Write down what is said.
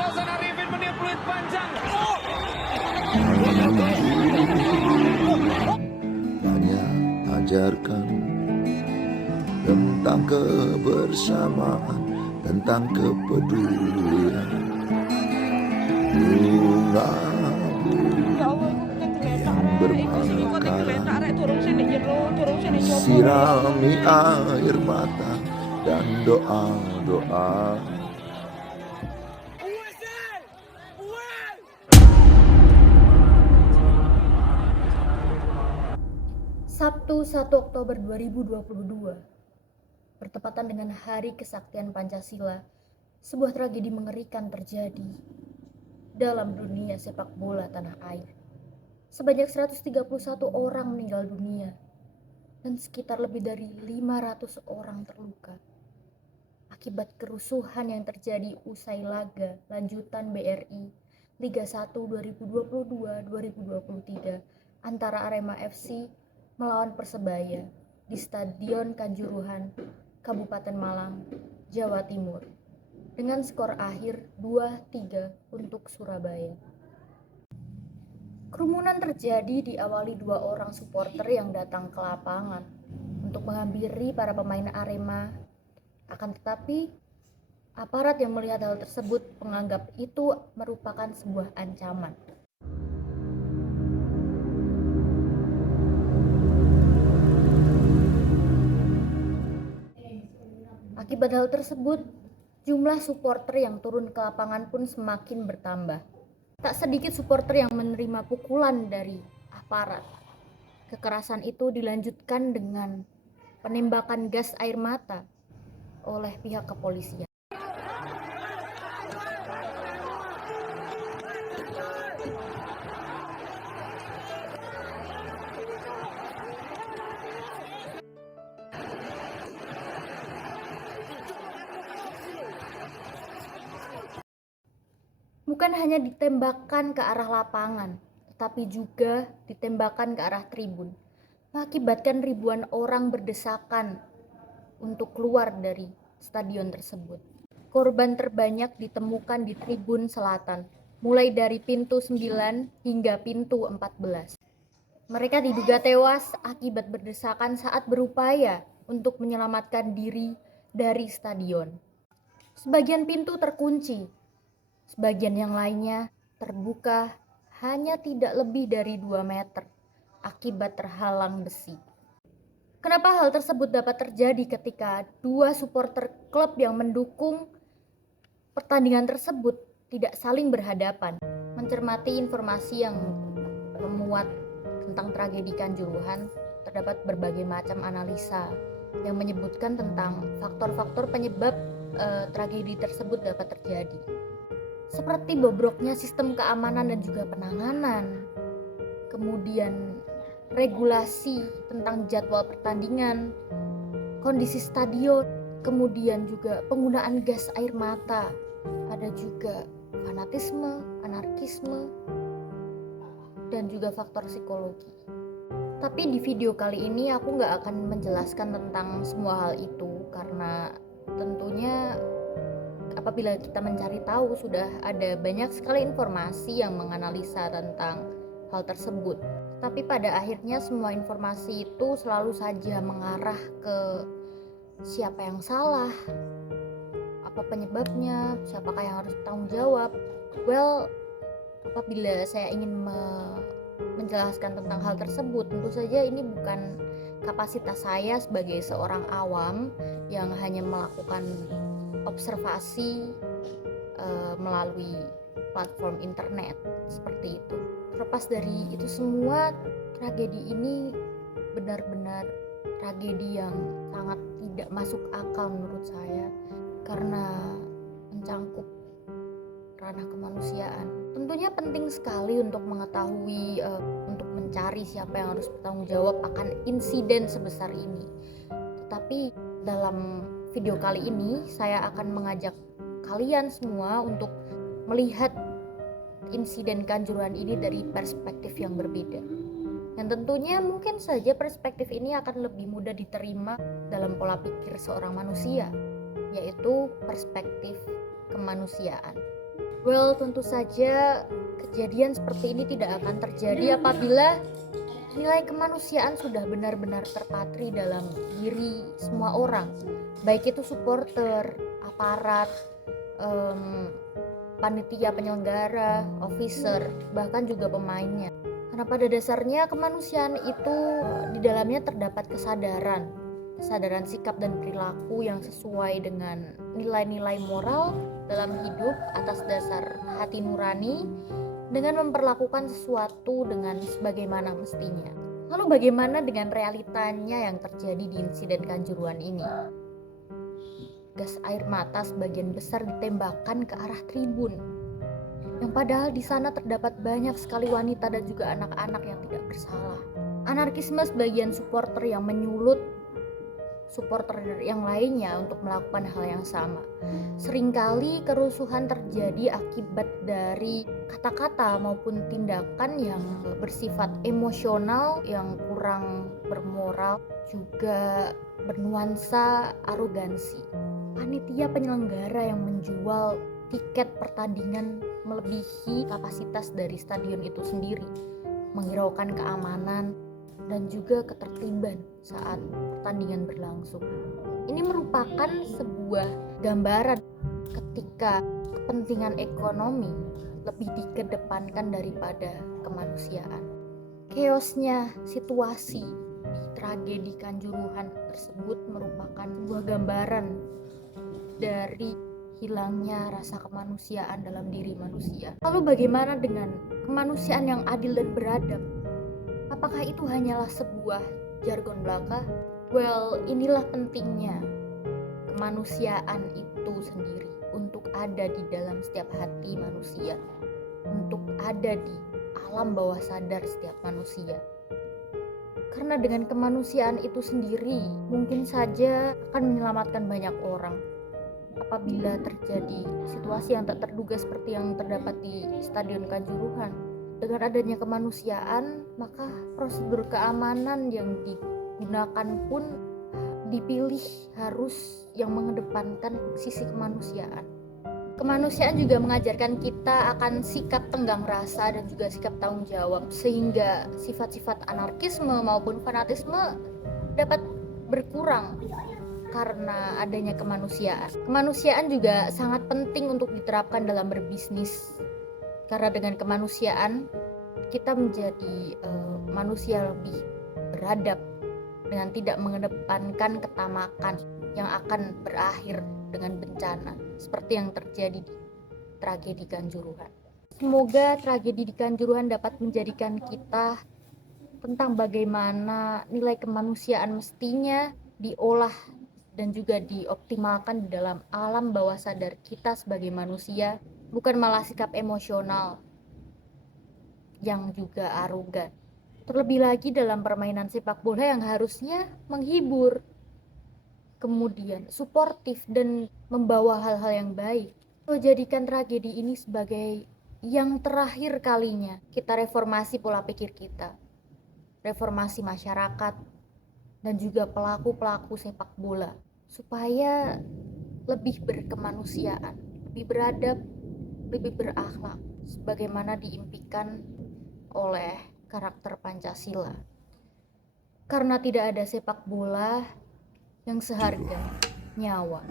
Hasan Arifin meniup peluit panjang. Hanya ajarkan tentang kebersamaan, tentang kepedulian. Bunga yang bermekaran, sirami air mata dan doa-doa. Sabtu 1 Oktober 2022, bertepatan dengan Hari Kesaktian Pancasila, sebuah tragedi mengerikan terjadi dalam dunia sepak bola tanah air. Sebanyak 131 orang meninggal dunia dan sekitar lebih dari 500 orang terluka akibat kerusuhan yang terjadi usai laga lanjutan BRI Liga 1 2022-2023 antara Arema FC melawan Persebaya di Stadion Kanjuruhan, Kabupaten Malang, Jawa Timur, dengan skor akhir 2-3 untuk Surabaya. Kerumunan terjadi diawali 2 orang supporter yang datang ke lapangan untuk menghampiri para pemain Arema. Akan tetapi, aparat yang melihat hal tersebut menganggap itu merupakan sebuah ancaman. Akibat hal tersebut, jumlah supporter yang turun ke lapangan pun semakin bertambah. Tak sedikit supporter yang menerima pukulan dari aparat. Kekerasan itu dilanjutkan dengan penembakan gas air mata oleh pihak kepolisian. Bukan hanya ditembakkan ke arah lapangan, tetapi juga ditembakkan ke arah tribun, mengakibatkan ribuan orang berdesakan untuk keluar dari stadion tersebut. Korban terbanyak ditemukan di tribun selatan, mulai dari pintu 9 hingga pintu 14. Mereka diduga tewas akibat berdesakan saat berupaya untuk menyelamatkan diri dari stadion. Sebagian pintu terkunci, sebagian yang lainnya terbuka hanya tidak lebih dari 2 meter akibat terhalang besi. Kenapa hal tersebut dapat terjadi ketika 2 supporter klub yang mendukung pertandingan tersebut tidak saling berhadapan? Mencermati informasi yang memuat tentang tragedi Kanjuruhan, terdapat berbagai macam analisa yang menyebutkan tentang faktor-faktor penyebab tragedi tersebut dapat terjadi. Seperti bobroknya sistem keamanan dan juga penanganan, kemudian regulasi tentang jadwal pertandingan, kondisi stadion, kemudian juga penggunaan gas air mata, ada juga fanatisme, anarkisme, dan juga faktor psikologi. Tapi di video kali ini aku nggak akan menjelaskan tentang semua hal itu, karena tentunya apabila kita mencari tahu sudah ada banyak sekali informasi yang menganalisa tentang hal tersebut. Tapi pada akhirnya semua informasi itu selalu saja mengarah ke siapa yang salah, apa penyebabnya, siapakah yang harus bertanggung jawab. Well, apabila saya ingin menjelaskan tentang hal tersebut, tentu saja ini bukan kapasitas saya sebagai seorang awam yang hanya melakukan observasi melalui platform internet seperti itu. Terlepas dari itu semua, tragedi ini benar-benar tragedi yang sangat tidak masuk akal menurut saya, karena mencangkup ranah kemanusiaan. Tentunya penting sekali untuk mengetahui, untuk mencari siapa yang harus bertanggung jawab akan insiden sebesar ini. Tetapi dalam video kali ini saya akan mengajak kalian semua untuk melihat insiden Kanjuruhan ini dari perspektif yang berbeda. Dan tentunya mungkin saja perspektif ini akan lebih mudah diterima dalam pola pikir seorang manusia, yaitu perspektif kemanusiaan. Well, tentu saja kejadian seperti ini tidak akan terjadi apabila nilai kemanusiaan sudah benar-benar terpatri dalam diri semua orang, baik itu supporter, aparat, panitia penyelenggara, officer, bahkan juga pemainnya. Karena pada dasarnya kemanusiaan itu di dalamnya terdapat kesadaran sikap dan perilaku yang sesuai dengan nilai-nilai moral dalam hidup atas dasar hati nurani dengan memperlakukan sesuatu dengan sebagaimana mestinya. Lalu bagaimana dengan realitanya yang terjadi di insiden Kanjuruhan ini? Gas air mata sebagian besar ditembakkan ke arah tribun, yang padahal di sana terdapat banyak sekali wanita dan juga anak-anak yang tidak bersalah. Anarkisme sebagian supporter yang menyulut supporter yang lainnya untuk melakukan hal yang sama. Seringkali kerusuhan terjadi akibat dari kata-kata maupun tindakan yang bersifat emosional, yang kurang bermoral, juga bernuansa arogansi. Panitia penyelenggara yang menjual tiket pertandingan melebihi kapasitas dari stadion itu sendiri, menghiraukan keamanan dan juga ketertiban saat pertandingan berlangsung. Ini merupakan sebuah gambaran ketika kepentingan ekonomi lebih dikedepankan daripada kemanusiaan. Chaosnya situasi di tragedi Kanjuruhan tersebut merupakan sebuah gambaran dari hilangnya rasa kemanusiaan dalam diri manusia. Lalu bagaimana dengan kemanusiaan yang adil dan beradab? Apakah itu hanyalah sebuah jargon belaka? Well, inilah pentingnya kemanusiaan itu sendiri untuk ada di dalam setiap hati manusia, untuk ada di alam bawah sadar setiap manusia. Karena dengan kemanusiaan itu sendiri mungkin saja akan menyelamatkan banyak orang. Apabila terjadi situasi yang tak terduga seperti yang terdapat di Stadion Kanjuruhan, dengan adanya kemanusiaan, maka prosedur keamanan yang digunakan pun dipilih harus yang mengedepankan sisi kemanusiaan. Kemanusiaan juga mengajarkan kita akan sikap tenggang rasa dan juga sikap tanggung jawab, sehingga sifat-sifat anarkisme maupun fanatisme dapat berkurang karena adanya kemanusiaan. Kemanusiaan juga sangat penting untuk diterapkan dalam berbisnis. Karena dengan kemanusiaan kita menjadi manusia lebih beradab dengan tidak mengedepankan ketamakan yang akan berakhir dengan bencana seperti yang terjadi di tragedi Kanjuruhan. Semoga tragedi di Kanjuruhan dapat menjadikan kita tentang bagaimana nilai kemanusiaan mestinya diolah dan juga dioptimalkan di dalam alam bawah sadar kita sebagai manusia, bukan malah sikap emosional yang juga arogan. Terlebih lagi dalam permainan sepak bola yang harusnya menghibur, kemudian suportif dan membawa hal-hal yang baik. Jadikan tragedi ini sebagai yang terakhir kalinya kita reformasi pola pikir kita, reformasi masyarakat dan juga pelaku-pelaku sepak bola supaya lebih berkemanusiaan, lebih beradab, lebih berakhlak sebagaimana diimpikan oleh karakter Pancasila. Karena tidak ada sepak bola yang seharga nyawa.